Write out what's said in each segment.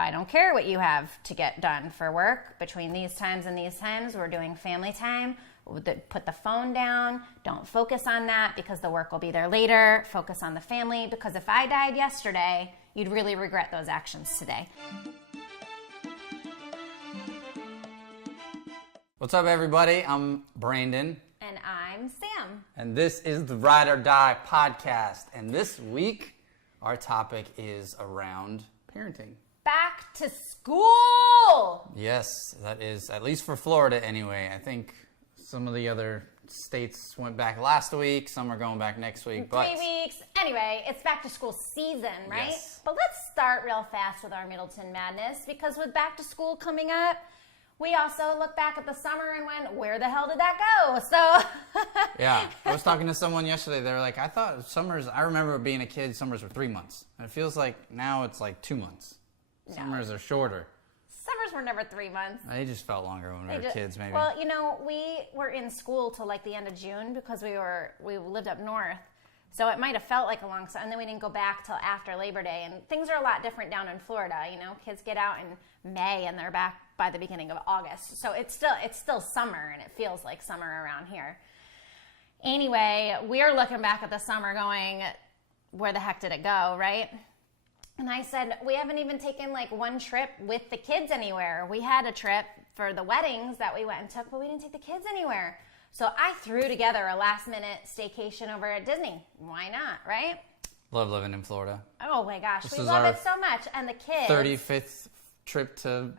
I don't care what you have to get done for work. Between these times and these times, we're doing family time. Put the phone down. Don't focus on that because the work will be there later. Focus on the family, because if I died yesterday, you'd really regret those actions today. What's up, everybody? I'm Brandon. And I'm Sam. And this is the Ride or Die podcast. And this week, our topic is around parenting. Back to school! Yes, that is, at least for Florida anyway. I think some of the other states went back last week. Some are going back next week. 3 weeks. Anyway, it's back to school season, right? Yes. But let's start real fast with our Middleton madness, because with back to school coming up, we also look back at the summer and went, where the hell did that go? So yeah, I was talking to someone yesterday. They were like, I thought summers, I remember being a kid, summers were 3 months. And it feels like now it's like 2 months. No. Summers are shorter. Summers were never 3 months. They just felt longer when we were kids, maybe. Well, you know, we were in school till like the end of June because we lived up north. So it might have felt like a long time, and then we didn't go back till after Labor Day. And things are a lot different down in Florida. You know, kids get out in May and they're back by the beginning of August. So it's still summer, and it feels like summer around here. Anyway, we're looking back at the summer going, where the heck did it go, right? And I said, we haven't even taken like one trip with the kids anywhere. We had a trip for the weddings that we went and took, but we didn't take the kids anywhere. So I threw together a last-minute staycation over at Disney. Why not, right? Love living in Florida. Oh my gosh, we love it so much. And the kids. 35th trip to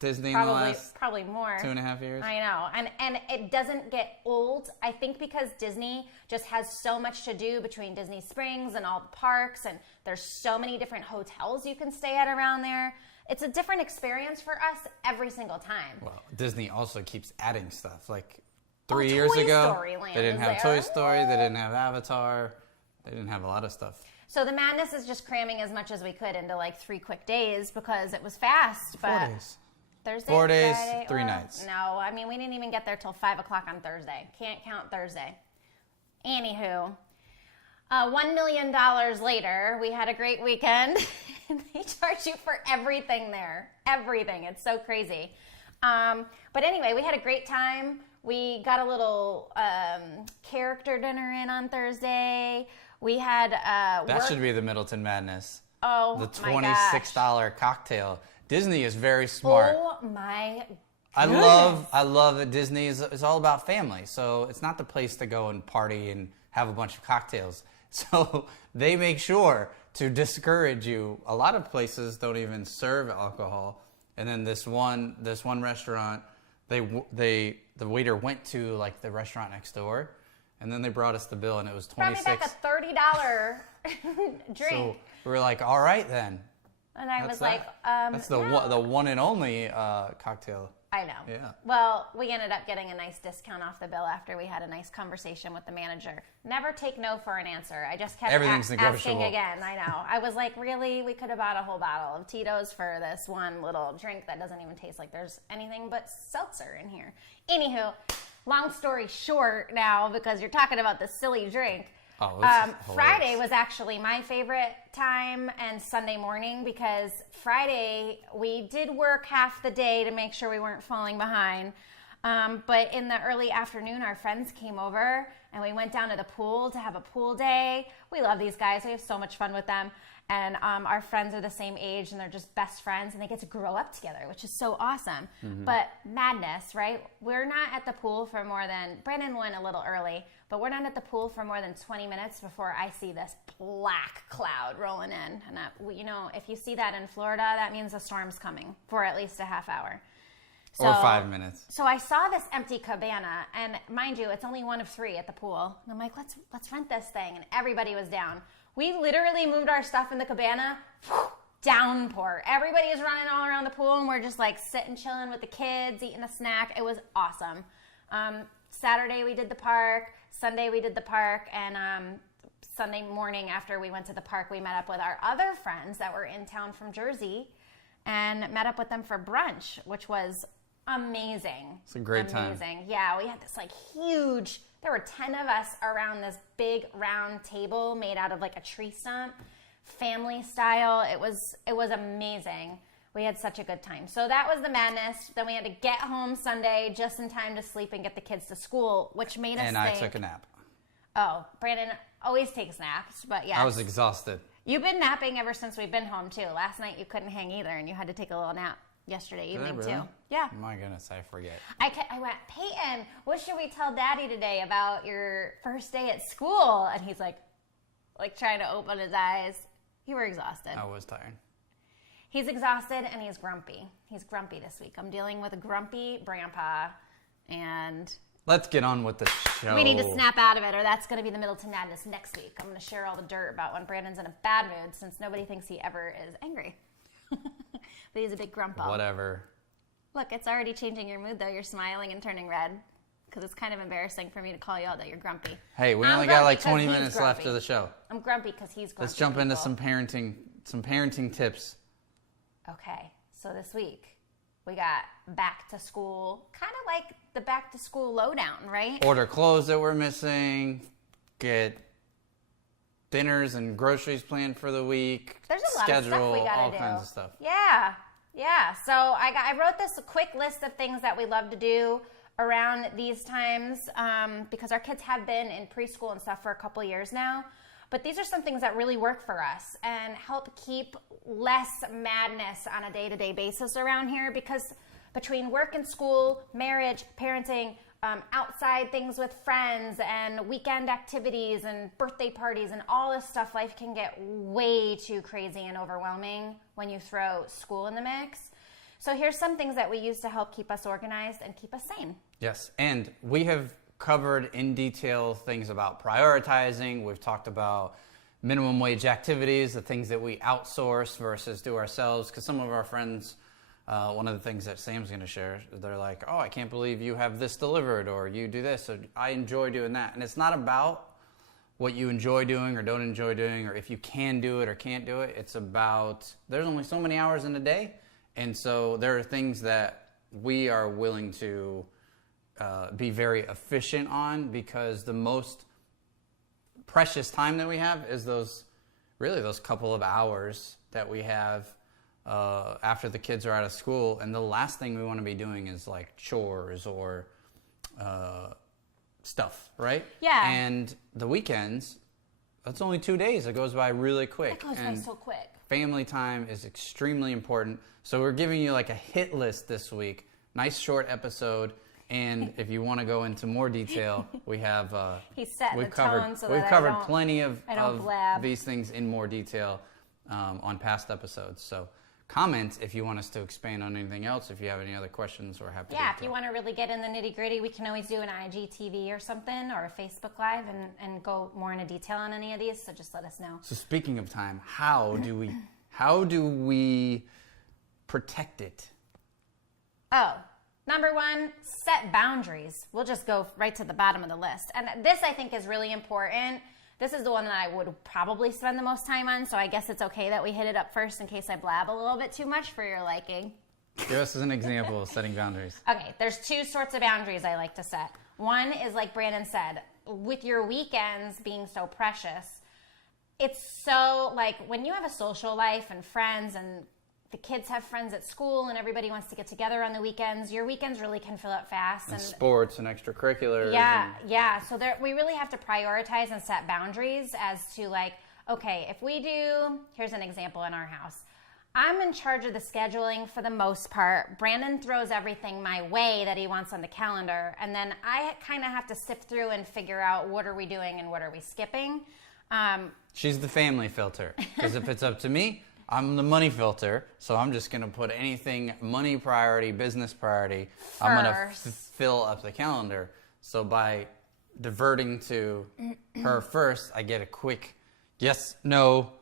Disney in the last probably more. 2.5 years. I know. And it doesn't get old. I think because Disney just has so much to do between Disney Springs and all the parks, and there's so many different hotels you can stay at around there. It's a different experience for us every single time. Well, Disney also keeps adding stuff. Like 3 years ago, they didn't have Toy Story, they didn't have Avatar, they didn't have a lot of stuff. So the madness is just cramming as much as we could into like 3 quick days because it was fast. 4 days. Thursday, 4 days, Friday, 3 nights. No, I mean, we didn't even get there till 5 o'clock on Thursday. Can't count Thursday. Anywho, $1 million later, we had a great weekend. They charge you for everything there. Everything. It's so crazy. But anyway, we had a great time. We got a little character dinner in on Thursday. We had that should be the Middleton Madness. Oh, the $26 cocktail. Disney is very smart. Oh my goodness. I love that Disney is all about family. So it's not the place to go and party and have a bunch of cocktails. So they make sure to discourage you. A lot of places don't even serve alcohol. And then this one restaurant, the waiter went to like the restaurant next door, and then they brought us the bill, and it was $26. Brought me back a $30 drink. So we were like, all right then. And I was like, that's the no. one and only cocktail. I know. Yeah. Well, we ended up getting a nice discount off the bill after we had a nice conversation with the manager. Never take no for an answer. I just kept asking again. I know. I was like, really? We could have bought a whole bottle of Tito's for this one little drink that doesn't even taste like there's anything but seltzer in here. Anywho, long story short now, because you're talking about this silly drink. Friday was actually my favorite time, and Sunday morning, because Friday we did work half the day to make sure we weren't falling behind. But in the early afternoon, our friends came over and we went down to the pool to have a pool day. We love these guys. We have so much fun with them. And our friends are the same age, and they're just best friends, and they get to grow up together, which is so awesome. Mm-hmm. But madness, right? We're not at the pool for more than, Brandon went a little early, but we're not at the pool for more than 20 minutes before I see this black cloud rolling in. And if you see that in Florida, that means a storm's coming for at least a half hour. Or 5 minutes. So I saw this empty cabana, and mind you, it's only one of 3 at the pool. And I'm like, let's rent this thing, and everybody was down. We literally moved our stuff in the cabana, downpour. Everybody is running all around the pool, and we're just like sitting, chilling with the kids, eating a snack. It was awesome. Saturday we did the park. Sunday we did the park, and Sunday morning after we went to the park, we met up with our other friends that were in town from Jersey, and met up with them for brunch, which was amazing. It's a great time. Amazing. Yeah, we had this like huge, there were 10 of us around this big round table made out of like a tree stump, family style. It was amazing. We had such a good time. So that was the madness. Then we had to get home Sunday just in time to sleep and get the kids to school, which made us And I took a nap. Oh, Brandon always takes naps, but yeah. I was exhausted. You've been napping ever since we've been home, too. Last night you couldn't hang either, and you had to take a little nap yesterday evening, really? too. Yeah. My goodness, I forget. I went, Peyton, what should we tell Daddy today about your first day at school? And he's like trying to open his eyes. You were exhausted. I was tired. He's exhausted, and he's grumpy. He's grumpy this week. I'm dealing with a grumpy grandpa, and... Let's get on with the show. We need to snap out of it, or that's going to be the Middleton Madness next week. I'm going to share all the dirt about when Brandon's in a bad mood, since nobody thinks he ever is angry. But he's a big grumpo. Whatever. Look, it's already changing your mood, though. You're smiling and turning red, because it's kind of embarrassing for me to call you out that you're grumpy. Hey, we only got like 20 minutes left of the show. I'm grumpy because he's grumpy. Let's jump into some parenting tips. Okay, so this week we got back to school, kind of like the back to school lowdown, right? Order clothes that we're missing, get dinners and groceries planned for the week. There's a lot of stuff we gotta do. All kinds of stuff. Yeah. So I wrote this quick list of things that we love to do around these times because our kids have been in preschool and stuff for a couple years now. But these are some things that really work for us and help keep less madness on a day-to-day basis around here, because between work and school, marriage, parenting, outside things with friends and weekend activities and birthday parties and all this stuff, life can get way too crazy and overwhelming when you throw school in the mix. So here's some things that we use to help keep us organized and keep us sane. Yes, and we have covered in detail things about prioritizing. We've talked about minimum wage activities, the things that we outsource versus do ourselves, because some of our friends, one of the things that Sam's going to share, they're like, oh, I can't believe you have this delivered, or you do this, or I enjoy doing that. And it's not about what you enjoy doing or don't enjoy doing, or if you can do it or can't do it. It's about, there's only so many hours in a day, and so there are things that we are willing to be very efficient on, because the most precious time that we have is those couple of hours that we have after the kids are out of school, and the last thing we want to be doing is like chores or stuff, right? Yeah. And the weekends, that's only 2 days. It goes by really quick. It goes by so quick. Family time is extremely important. So we're giving you like a hit list this week. Nice short episode. And if you want to go into more detail, we have He's set we've the covered tone so we've that covered plenty of blab. these things in more detail on past episodes. So comment if you want us to expand on anything else. If you have any other questions, we're happy to. Yeah, if you want to really get in the nitty gritty, we can always do an IGTV or something, or a Facebook Live, and go more into detail on any of these. So just let us know. So speaking of time, how do we protect it? Oh. Number one, set boundaries. We'll just go right to the bottom of the list. And this, I think, is really important. This is the one that I would probably spend the most time on, so I guess it's okay that we hit it up first in case I blab a little bit too much for your liking. Give us an example of setting boundaries. Okay, there's two sorts of boundaries I like to set. One is, like Brandon said, with your weekends being so precious, it's so, like, when you have a social life and friends and the kids have friends at school and everybody wants to get together on the weekends, your weekends really can fill up fast. And sports and extracurriculars. Yeah. So we really have to prioritize and set boundaries as to, like, okay, if we do, here's an example in our house. I'm in charge of the scheduling for the most part. Brandon throws everything my way that he wants on the calendar, and then I kind of have to sift through and figure out what are we doing and what are we skipping. She's the family filter, because if it's up to me, I'm the money filter, so I'm just going to put anything money priority, business priority. First. I'm going to fill up the calendar. So by diverting to her first, I get a quick yes, no,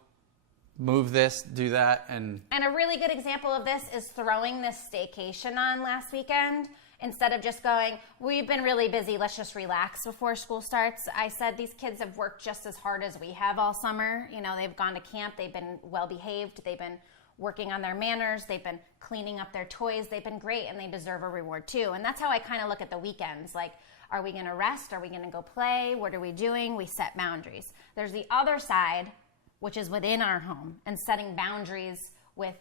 move this, do that. And a really good example of this is throwing this staycation on last weekend. Instead of just going, we've been really busy, let's just relax before school starts. I said these kids have worked just as hard as we have all summer. You know, they've gone to camp, they've been well behaved, they've been working on their manners, they've been cleaning up their toys, they've been great, and they deserve a reward too. And that's how I kind of look at the weekends. Like, are we going to rest? Are we going to go play? What are we doing? We set boundaries. There's the other side, which is within our home, and setting boundaries with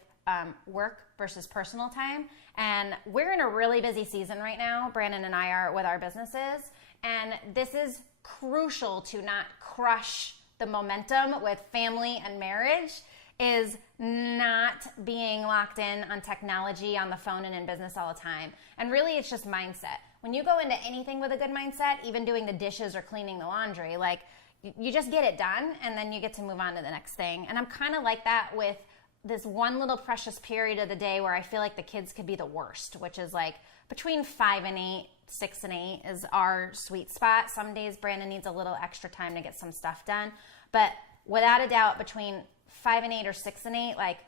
work versus personal time. And we're in a really busy season right now. Brandon and I are with our businesses. And this is crucial to not crush the momentum with family and marriage, is not being locked in on technology, on the phone, and in business all the time. And really, it's just mindset. When you go into anything with a good mindset, even doing the dishes or cleaning the laundry, like, you just get it done, and then you get to move on to the next thing. And I'm kind of like that with this one little precious period of the day where I feel like the kids could be the worst, which is like between 5 and 8, 6 and 8 is our sweet spot. Some days Brandon needs a little extra time to get some stuff done. But without a doubt, between 5 and 8 or 6 and 8, like,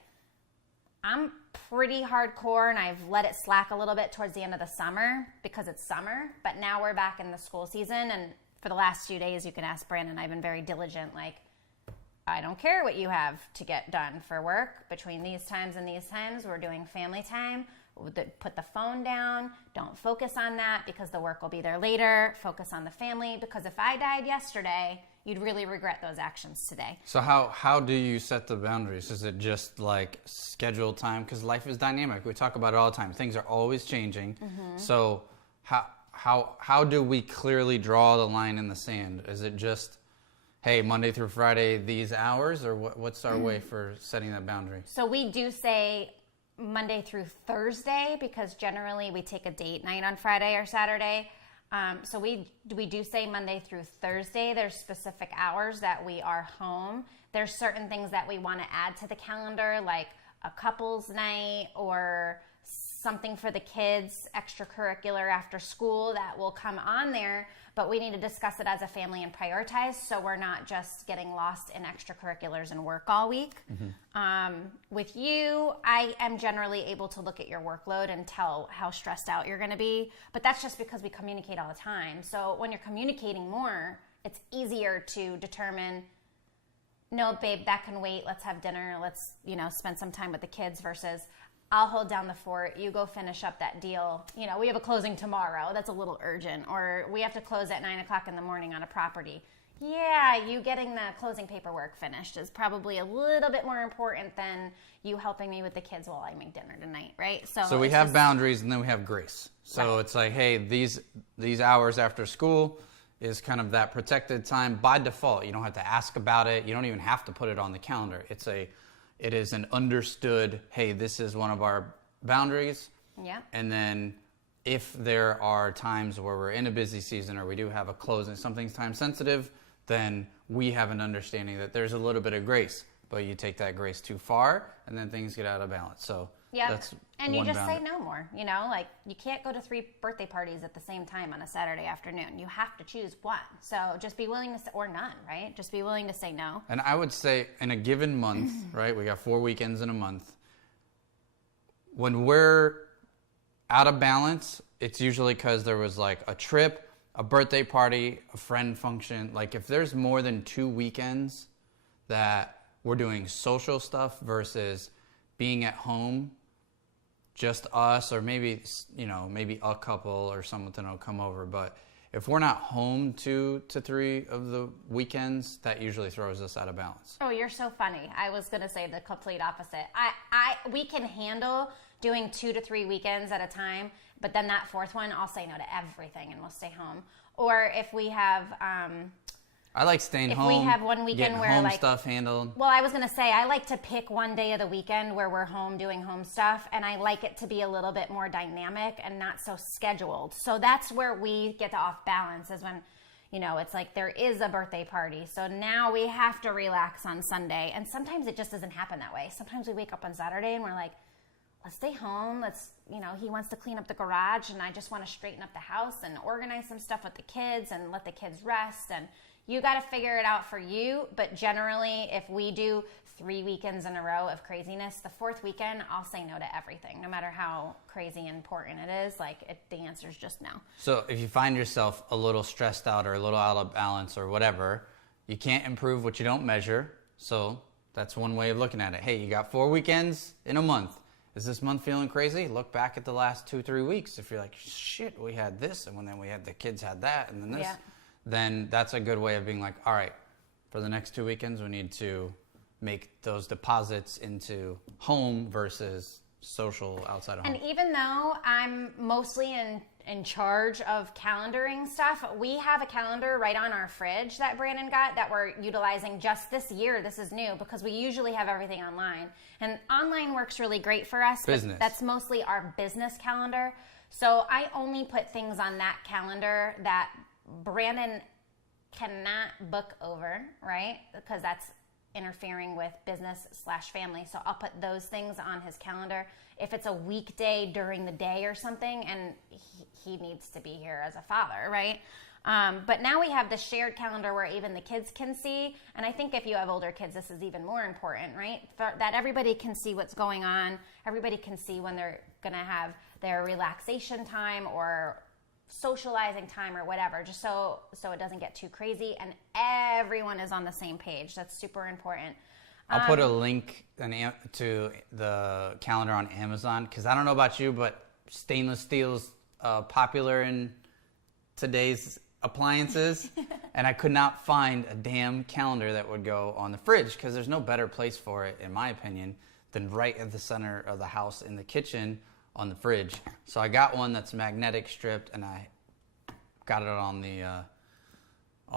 I'm pretty hardcore, and I've let it slack a little bit towards the end of the summer because it's summer. But now we're back in the school season, and for the last few days, you can ask Brandon, I've been very diligent. Like, I don't care what you have to get done for work. Between these times and these times, we're doing family time. Put the phone down. Don't focus on that because the work will be there later. Focus on the family, because if I died yesterday, you'd really regret those actions today. So how do you set the boundaries? Is it just like scheduled time? Because life is dynamic. We talk about it all the time. Things are always changing. Mm-hmm. So how do we clearly draw the line in the sand? Is it just, hey, Monday through Friday, these hours, or what's our way for setting that boundary? So we do say Monday through Thursday, because generally we take a date night on Friday or Saturday. So we do say Monday through Thursday. There's specific hours that we are home. There's certain things that we want to add to the calendar, like a couples night or something for the kids, extracurricular after school, that will come on there. But we need to discuss it as a family and prioritize, so we're not just getting lost in extracurriculars and work all week. Mm-hmm. With you, I am generally able to look at your workload and tell how stressed out you're going to be, but that's just because we communicate all the time. So when you're communicating more, it's easier to determine, no, babe, that can wait. Let's have dinner. Let's, spend some time with the kids, versus I'll hold down the fort. You go finish up that deal. We have a closing tomorrow. That's a little urgent. Or we have to close at 9 o'clock in the morning on a property. Yeah, you getting the closing paperwork finished is probably a little bit more important than you helping me with the kids while I make dinner tonight, right? So we have boundaries, and then we have grace. So right. It's like, hey, these hours after school is kind of that protected time by default. You don't have to ask about it. You don't even have to put it on the calendar. It is an understood, hey, this is one of our boundaries. Yeah. And then if there are times where we're in a busy season or we do have a closing, something's time sensitive, then we have an understanding that there's a little bit of grace. But you take that grace too far, and then things get out of balance. So that's and you just boundary. say no more. Like, you can't go to 3 birthday parties at the same time on a Saturday afternoon. You have to choose one. So just be willing to say, or none, right? Just be willing to say no. And I would say in a given month, right? We got 4 weekends in a month. When we're out of balance, it's usually because there was like a trip, a birthday party, a friend function. Like, if there's more than 2 weekends that we're doing social stuff versus being at home, just us, or maybe a couple or something will come over. But if we're not home 2 to 3 of the weekends, that usually throws us out of balance. Oh, you're so funny. I was going to say the complete opposite. We can handle doing 2 to 3 weekends at a time, but then that 4th one, I'll say no to everything and we'll stay home. Or if we have... I like staying home. If we have one weekend where home stuff handled. Well, I was going to say, I like to pick one day of the weekend where we're home doing home stuff, and I like it to be a little bit more dynamic and not so scheduled. So that's where we get to off balance, is when, it's like there is a birthday party. So now we have to relax on Sunday. And sometimes it just doesn't happen that way. Sometimes we wake up on Saturday and we're like, let's stay home. He wants to clean up the garage, and I just want to straighten up the house and organize some stuff with the kids and let the kids rest. And you got to figure it out for you. But generally, if we do 3 weekends in a row of craziness, the 4th weekend, I'll say no to everything, no matter how crazy and important it is. The answer is just no. So if you find yourself a little stressed out or a little out of balance or whatever, you can't improve what you don't measure. So that's one way of looking at it. Hey, you got 4 weekends in a month. Is this month feeling crazy? Look back at the last 2-3 weeks. If you're like, shit, we had this, and then we had the kids had that, and then this. Yeah. Then that's a good way of being like, all right, for the next 2 weekends, we need to make those deposits into home versus social outside of home. And even though I'm mostly in charge of calendaring stuff, we have a calendar right on our fridge that Brandon got that we're utilizing just this year. This is new because we usually have everything online. And online works really great for us. Business. But that's mostly our business calendar. So I only put things on that calendar that Brandon cannot book over, right? Because that's interfering with business/family. So I'll put those things on his calendar. If it's a weekday during the day or something, and he needs to be here as a father, right? But now we have the shared calendar where even the kids can see. And I think if you have older kids, this is even more important, right? That everybody can see what's going on. Everybody can see when they're going to have their relaxation time or socializing time or whatever, just so it doesn't get too crazy and everyone is on the same page. That's super important. I'll put a link to the calendar on Amazon because I don't know about you, but stainless steel's popular in today's appliances, and I could not find a damn calendar that would go on the fridge because there's no better place for it, in my opinion, than right at the center of the house in the kitchen on the fridge. So I got one that's magnetic stripped, and I got it on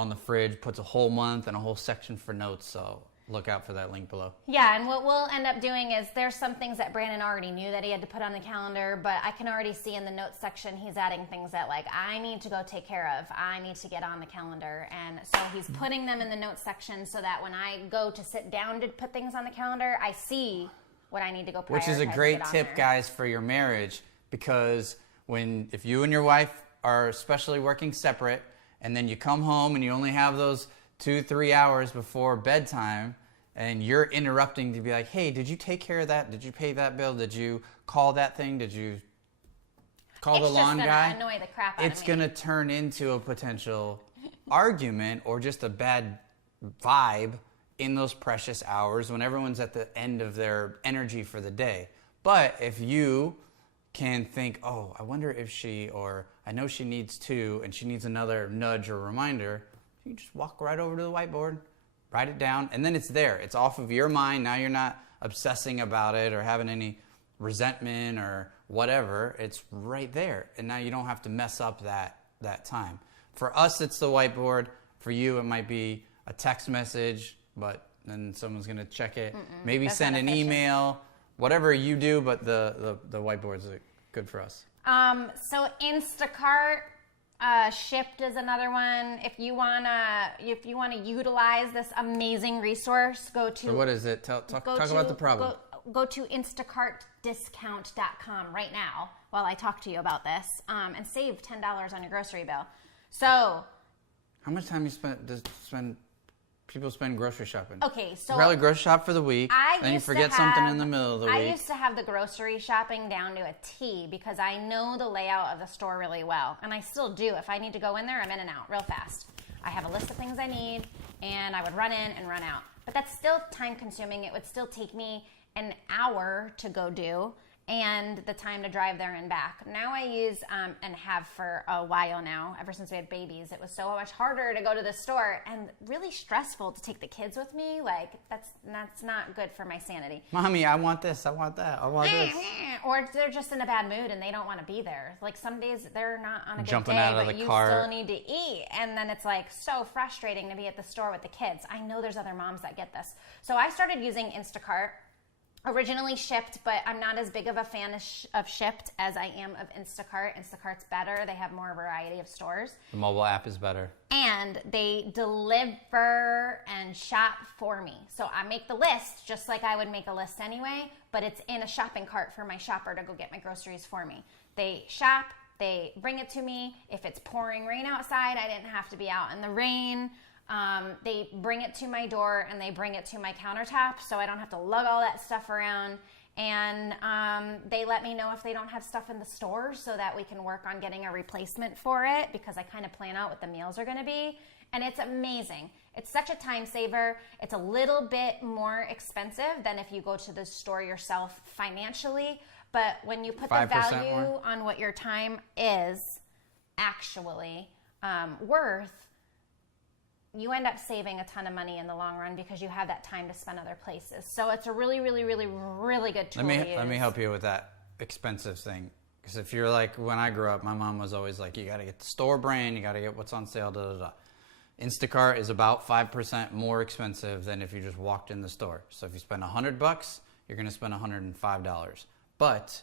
the fridge. Puts a whole month and a whole section for notes. So look out for that link below. Yeah, and what we'll end up doing is there's some things that Brandon already knew that he had to put on the calendar, but I can already see in the notes section he's adding things that like I need to go take care of. I need to get on the calendar, and so he's putting them in the notes section so that when I go to sit down to put things on the calendar, I see what I need to go prioritize. Which is a great tip, there. guys, for your marriage, because if you and your wife are especially working separate, and then you come home and you only have those 2-3 hours before bedtime, and you're interrupting to be like, hey, did you take care of that? Did you pay that bill? Did you call that thing? Did you call the lawn guy? It's just gonna annoy the crap out of me. It's gonna turn into a potential argument or just a bad vibe in those precious hours when everyone's at the end of their energy for the day. But if you can think, oh, I wonder if or I know she needs to, and she needs another nudge or reminder, you just walk right over to the whiteboard, write it down, and then it's there. It's off of your mind. Now you're not obsessing about it or having any resentment or whatever. It's right there. And now you don't have to mess up that time. For us, it's the whiteboard. For you, it might be a text message, but then someone's going to check it. Maybe send an email, whatever you do, but the whiteboard's good for us. So Instacart Shipped is another one. If you wanna utilize this amazing resource, go to. So what is it? Talk about the problem. Go to instacartdiscount.com right now while I talk to you about this, and save $10 on your grocery bill. So. How much time people spend grocery shopping? Okay, so you probably grocery shop for the week, then you forget something in the middle of the week. I used to have the grocery shopping down to a T because I know the layout of the store really well, and I still do. If I need to go in there, I'm in and out real fast. I have a list of things I need, and I would run in and run out. But that's still time consuming. It would still take me an hour to go do, and the time to drive there and back. Now I use, and have for a while now, ever since we had babies, it was so much harder to go to the store and really stressful to take the kids with me. Like, that's not good for my sanity. Mommy, I want this, I want that, I want this. Or they're just in a bad mood and they don't want to be there. Like, some days they're not on a Jumping good day, out of but the you cart. still need to eat. And then it's like so frustrating to be at the store with the kids. I know there's other moms that get this. So I started using Instacart. Originally Shipped, but I'm not as big of a fan of Shipped as I am of Instacart. Instacart's better. They have more variety of stores. The mobile app is better. And they deliver and shop for me. So I make the list just like I would make a list anyway, but it's in a shopping cart for my shopper to go get my groceries for me. They shop, they bring it to me. If it's pouring rain outside, I didn't have to be out in the rain. They bring it to my door and they bring it to my countertop so I don't have to lug all that stuff around. And they let me know if they don't have stuff in the store so that we can work on getting a replacement for it, because I kind of plan out what the meals are going to be. And it's amazing. It's such a time saver. It's a little bit more expensive than if you go to the store yourself financially. But when you put the value more on what your time is actually worth, you end up saving a ton of money in the long run because you have that time to spend other places. So it's a really, really, really, really good tool to use. Let me help you with that expensive thing. Because if you're like, when I grew up, my mom was always like, you got to get the store brand, you got to get what's on sale, da da da. Instacart is about 5% more expensive than if you just walked in the store. So if you spend $100, you're going to spend $105. But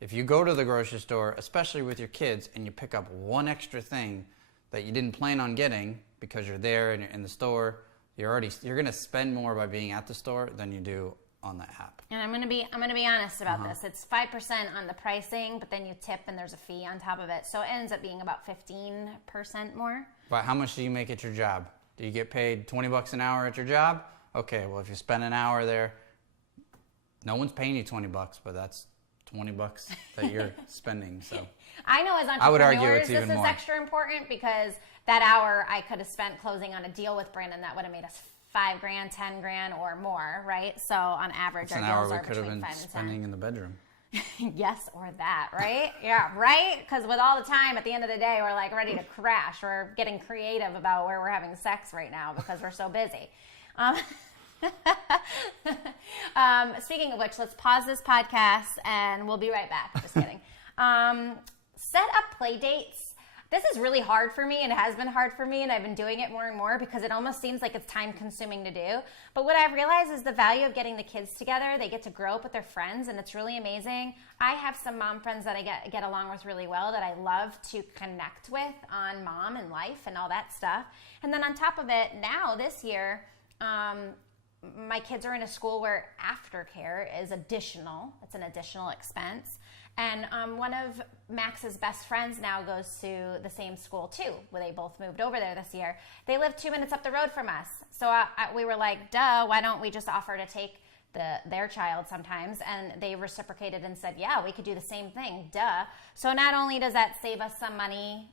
if you go to the grocery store, especially with your kids, and you pick up one extra thing that you didn't plan on getting because you're there and you're in the store, you're going to spend more by being at the store than you do on the app. And I'm gonna be honest about this. It's 5% on the pricing, but then you tip and there's a fee on top of it, so it ends up being about 15% more. But how much do you make at your job? Do you get paid $20 an hour at your job? Okay, well, if you spend an hour there, no one's paying you $20, but that's $20 that you're spending. So I know as entrepreneurs, I would argue it's even this is more. extra important because that hour I could have spent closing on a deal with Brandon that would have made us $5,000, $10,000 or more, right? So on average, it's our deals an hour are we could have between been 5 and 10. spending in the bedroom. Yes, or that, right? Yeah, right? Because with all the time, at the end of the day, we're like ready to crash. We're getting creative about where we're having sex right now because we're so busy. Speaking of which, let's pause this podcast and we'll be right back. Just kidding. Set up play dates. This is really hard for me, and it has been hard for me, and I've been doing it more and more because it almost seems like it's time consuming to do. But what I've realized is the value of getting the kids together. They get to grow up with their friends, and it's really amazing. I have some mom friends that I get along with really well that I love to connect with on mom and life and all that stuff. And then on top of it, now this year, my kids are in a school where aftercare is additional. It's an additional expense. And one of Max's best friends now goes to the same school too, where they both moved over there this year. They live 2 minutes up the road from us. So we were like, duh, why don't we just offer to take their child sometimes? And they reciprocated and said, yeah, we could do the same thing, duh. So not only does that save us some money,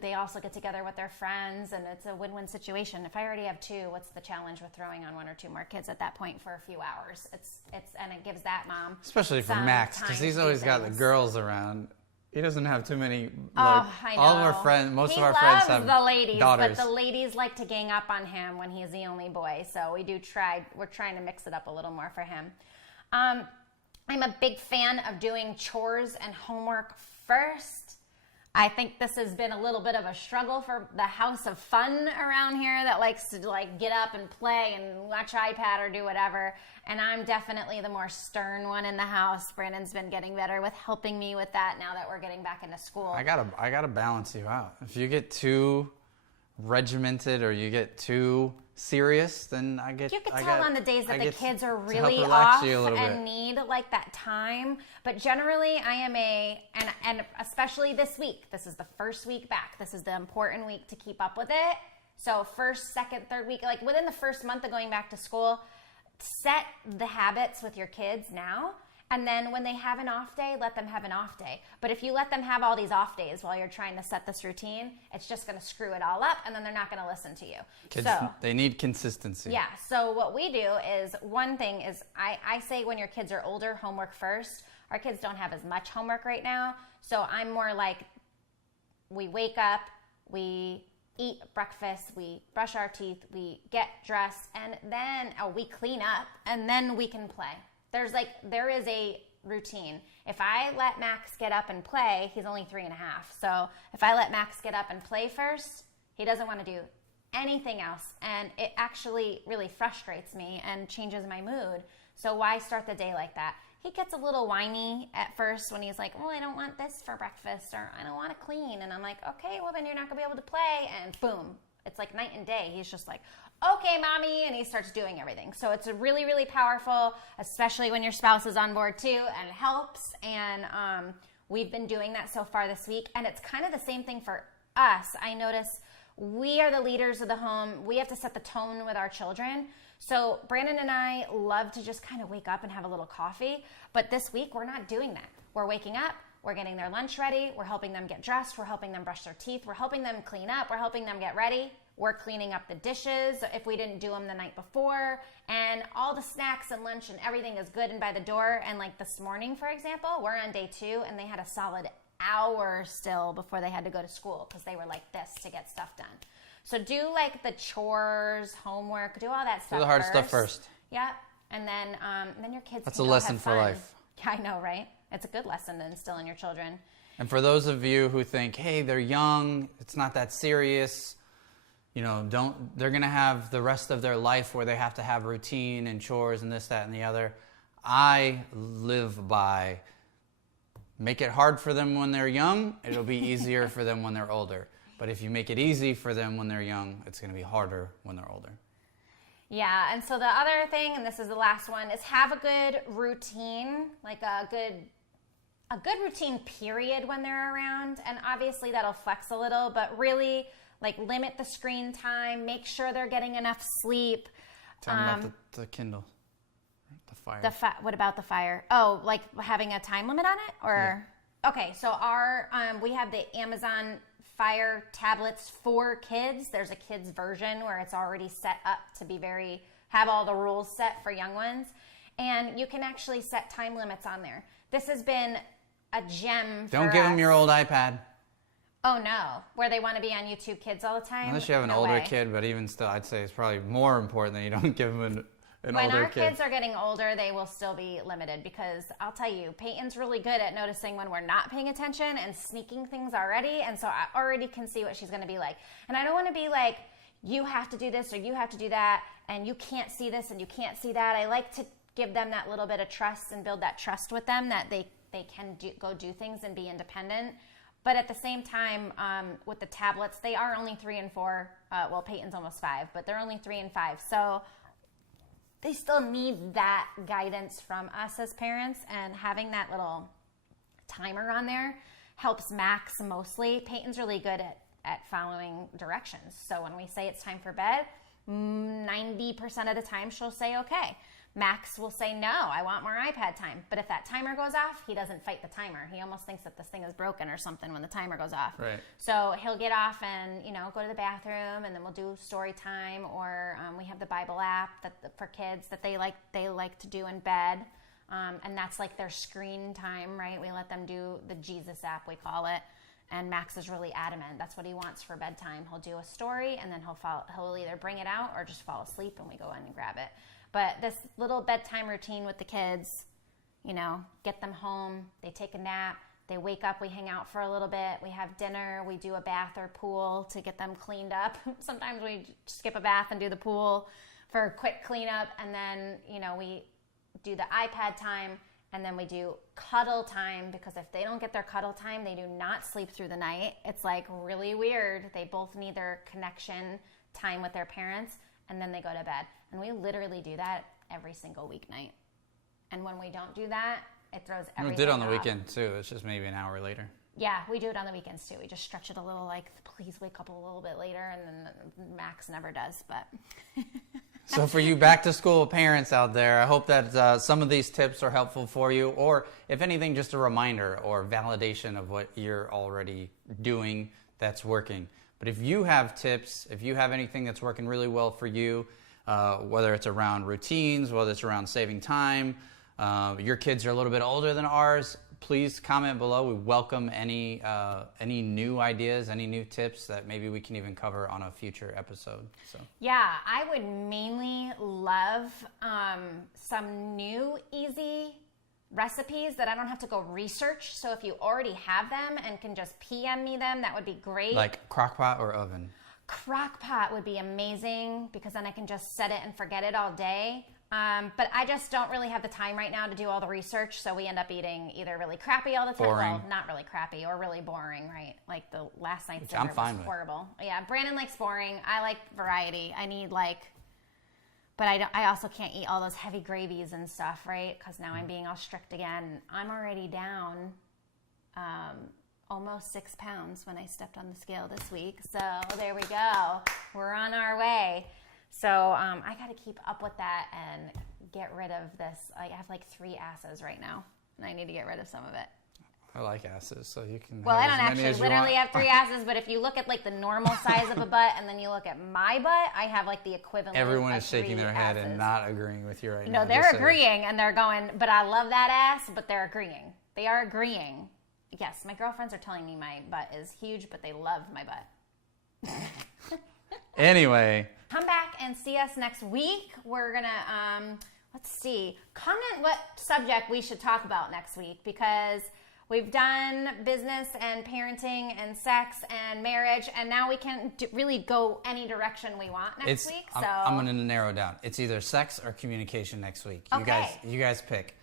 they also get together with their friends, and it's a win-win situation. If I already have 2, what's the challenge with throwing on 1 or 2 more kids at that point for a few hours? And it gives that mom, especially for Max, because he's always got the girls around. He doesn't have too many. I know. All of our friends, most of our friends have the ladies, daughters. But the ladies like to gang up on him when he's the only boy. So we're trying to mix it up a little more for him. I'm a big fan of doing chores and homework first. I think this has been a little bit of a struggle for the house of fun around here that likes to get up and play and watch iPad or do whatever. And I'm definitely the more stern one in the house. Brandon's been getting better with helping me with that now that we're getting back into school. I gotta balance you out. If you get too regimented or you get too serious, then you can tell on the days that the kids are really off and need that time. But generally I am and especially this week, this is the first week back. This is the important week to keep up with it. So first, second, third week, within the first month of going back to school, set the habits with your kids now. And then when they have an off day, let them have an off day. But if you let them have all these off days while you're trying to set this routine, it's just going to screw it all up, and then they're not going to listen to you. Kids, they need consistency. Yeah. So what we do is, one thing is I say when your kids are older, homework first. Our kids don't have as much homework right now. So I'm more like, we wake up, we eat breakfast, we brush our teeth, we get dressed, and then we clean up, and then we can play. There is a routine. If I let Max get up and play, he's only 3.5. So if I let Max get up and play first, he doesn't want to do anything else. And it actually really frustrates me and changes my mood. So why start the day like that? He gets a little whiny at first when he's like, well, I don't want this for breakfast, or I don't want to clean. And I'm like, okay, well then you're not going to be able to play. And boom, it's like night and day. He's just like, okay, mommy, and he starts doing everything. So it's a really, really powerful, especially when your spouse is on board too, and it helps. And we've been doing that so far this week, and it's kind of the same thing for us. I notice we are the leaders of the home. We have to set the tone with our children. So Brandon and I love to just kind of wake up and have a little coffee, but this week we're not doing that. We're waking up, we're getting their lunch ready, we're helping them get dressed, we're helping them brush their teeth, we're helping them clean up, we're helping them get ready. We're cleaning up the dishes if we didn't do them the night before, and all the snacks and lunch and everything is good and by the door. And this morning, for example, we're on day 2, and they had a solid hour still before they had to go to school because they were like this to get stuff done. So do like the chores, homework, do all that stuff. Do the hard stuff first. Yeah, and then your kids. That's can a go lesson have for fun. life. Yeah, I know, right? It's a good lesson to instill in your children. And for those of you who think, hey, they're young, it's not that serious, they're going to have the rest of their life where they have to have routine and chores and this, that, and the other. I live by make it hard for them when they're young, it'll be easier for them when they're older. But if you make it easy for them when they're young, it's going to be harder when they're older. Yeah, and so the other thing, and this is the last one, is have a good routine, like a good routine period when they're around. And obviously that'll flex a little, but really like limit the screen time, make sure they're getting enough sleep. Tell them about the Kindle, the fire. What about the fire? Oh, like having a time limit on it? Or yeah. Okay, so we have the Amazon Fire tablets for kids. There's a kids version where it's already set up to have all the rules set for young ones. And you can actually set time limits on there. This has been a gem for Don't give them your old iPad. Oh, no. Where they want to be on YouTube Kids all the time? Unless you have an older kid, but even still, I'd say it's probably more important that you don't give them an older kid. When our kids are getting older, they will still be limited because I'll tell you, Peyton's really good at noticing when we're not paying attention and sneaking things already. And so I already can see what she's going to be like. And I don't want to be like, you have to do this or you have to do that and you can't see this and you can't see that. I like to give them that little bit of trust and build that trust with them that they can go do things and be independent. But at the same time, with the tablets, they are only 3 and 4. Well, Peyton's almost 5, but they're only 3 and 5. So they still need that guidance from us as parents, and having that little timer on there helps Max mostly. Peyton's really good at following directions. So when we say it's time for bed, 90% of the time she'll say okay. Max will say, no, I want more iPad time. But if that timer goes off, he doesn't fight the timer. He almost thinks that this thing is broken or something when the timer goes off. Right. So he'll get off and, go to the bathroom, and then we'll do story time, or we have the Bible app for kids that they like to do in bed. And that's like their screen time, right? We let them do the Jesus app, we call it. And Max is really adamant. That's what he wants for bedtime. He'll do a story, and then he'll either bring it out or just fall asleep, and we go in and grab it. But this little bedtime routine with the kids, get them home, they take a nap, they wake up, we hang out for a little bit, we have dinner, we do a bath or pool to get them cleaned up. Sometimes we skip a bath and do the pool for a quick cleanup, and then, we do the iPad time, and then we do cuddle time, because if they don't get their cuddle time, they do not sleep through the night. It's like really weird. They both need their connection time with their parents, and then they go to bed. And we literally do that every single weeknight. And when we don't do that, it throws everything off. We did it on the weekend, too. It's just maybe an hour later. Yeah, we do it on the weekends, too. We just stretch it a little, like, please wake up a little bit later, and then Max never does, but... So for you back-to-school parents out there, I hope that some of these tips are helpful for you, or if anything, just a reminder or validation of what you're already doing that's working. But if you have tips, if you have anything that's working really well for you, whether it's around routines, whether it's around saving time, your kids are a little bit older than ours, please comment below. We welcome any new ideas, any new tips that maybe we can even cover on a future episode. So yeah, I would mainly love some new easy recipes that I don't have to go research. So if you already have them and can just PM me them, that would be great. Like crockpot or oven? Crockpot would be amazing, because then I can just set it and forget it all day. But I just don't really have the time right now to do all the research, so we end up eating either really crappy all the time. Boring. Well, not really crappy, or really boring, right? Like the last night's dinner was horrible. Yeah, Brandon likes boring. I like variety. I need but I also can't eat all those heavy gravies and stuff, right? Because now I'm being all strict again. I'm already down almost 6 pounds when I stepped on the scale this week. So there we go. We're on our way. So I got to keep up with that and get rid of this. I have 3 asses right now, and I need to get rid of some of it. I like asses, so you can. Well, I don't actually literally have 3 asses, but if you look at the normal size of a butt, and then you look at my butt, I have the equivalent. Everyone of is shaking their head asses. And not agreeing with you right now. No, they're agreeing, and they're going, but I love that ass, but they're agreeing. They are agreeing. Yes, my girlfriends are telling me my butt is huge, but they love my butt. Anyway. Come back and see us next week. We're going to, let's see, comment what subject we should talk about next week, because we've done business and parenting and sex and marriage, and now we can really go any direction we want next week. So I'm going to narrow down. It's either sex or communication next week. Okay. You guys pick.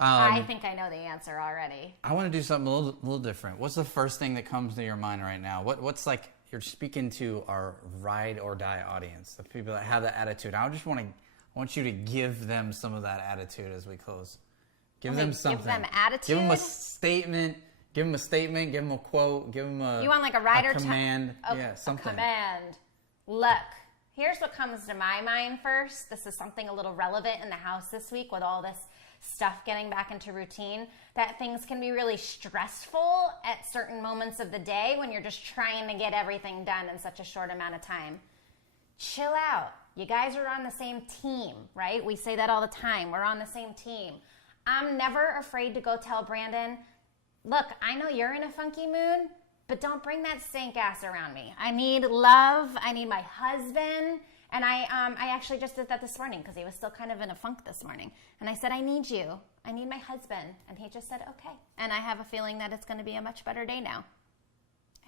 I think I know the answer already. I want to do something a little different. What's the first thing that comes to your mind right now? What's like, you're speaking to our ride or die audience, the people that have that attitude. I want you to give them some of that attitude as we close. Give them something. Give them attitude? Give them a statement. Give them a quote. Give them you want like a ride or command. Yeah, something. A command. Look, here's what comes to my mind first. This is something a little relevant in the house this week with all this stuff getting back into routine, that things can be really stressful at certain moments of the day when you're just trying to get everything done in such a short amount of time. Chill out. You guys are on the same team, right? We say that all the time. We're on the same team. I'm never afraid to go tell Brandon, look, I know you're in a funky mood, but don't bring that stank ass around me. I need love. I need my husband. And I actually just did that this morning because he was still kind of in a funk this morning. And I said, I need you. I need my husband. And he just said, okay. And I have a feeling that it's going to be a much better day now.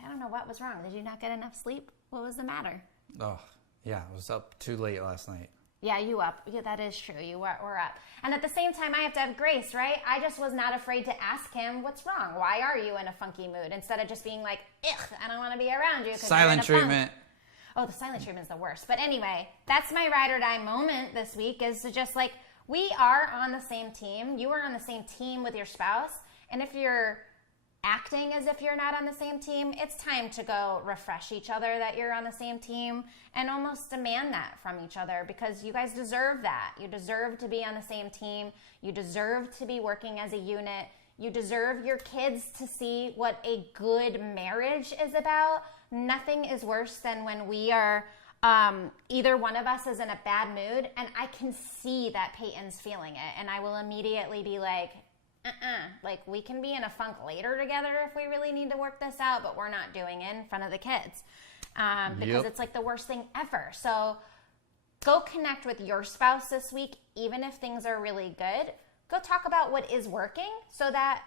I don't know what was wrong. Did you not get enough sleep? What was the matter? Oh, yeah. I was up too late last night. Yeah, you up. Yeah, that is true. You were up. And at the same time, I have to have grace, right? I just was not afraid to ask him, what's wrong? Why are you in a funky mood? Instead of just being like, ugh, I don't want to be around you. Silent treatment. Oh, the silent treatment is the worst. But anyway, that's my ride or die moment this week, is to just like, we are on the same team. You are on the same team with your spouse. And if you're acting as if you're not on the same team, it's time to go refresh each other that you're on the same team and almost demand that from each other, because you guys deserve that. You deserve to be on the same team. You deserve to be working as a unit. You deserve your kids to see what a good marriage is about. Nothing is worse than when we are, either one of us is in a bad mood, and I can see that Peyton's feeling it, and I will immediately be like, like, we can be in a funk later together if we really need to work this out, but we're not doing it in front of the kids, because it's like the worst thing ever. So go connect with your spouse this week, even if things are really good. Go talk about what is working so that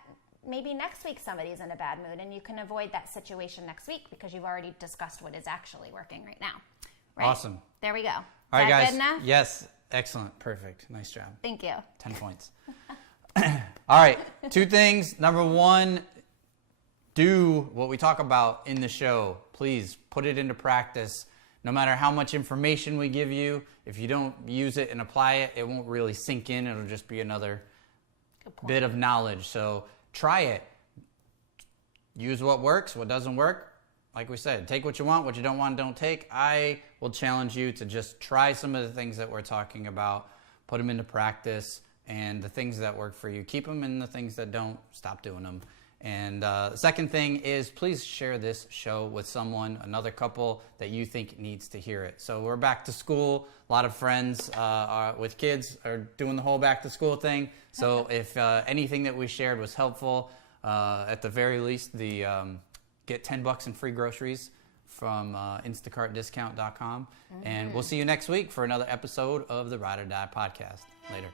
maybe next week somebody's in a bad mood and you can avoid that situation next week because you've already discussed what is actually working right now. Right? Awesome. There we go. All right, guys. Good enough? Yes. Excellent. Perfect. Nice job. Thank you. 10 points. All right. 2 things. Number 1, do what we talk about in the show. Please put it into practice. No matter how much information we give you, if you don't use it and apply it, it won't really sink in. It'll just be another bit of knowledge. So try it. Use what works, what doesn't work. Like we said, take what you want, what you don't want, don't take. I will challenge you to just try some of the things that we're talking about, put them into practice, and the things that work for you, keep them, and the things that don't, stop doing them. And the second thing is, please share this show with someone, another couple that you think needs to hear it. So we're back to school. A lot of friends with kids are doing the whole back to school thing. So if anything that we shared was helpful, at the very least, get $10 in free groceries from InstacartDiscount.com. And we'll see you next week for another episode of the Ride or Die podcast. Later.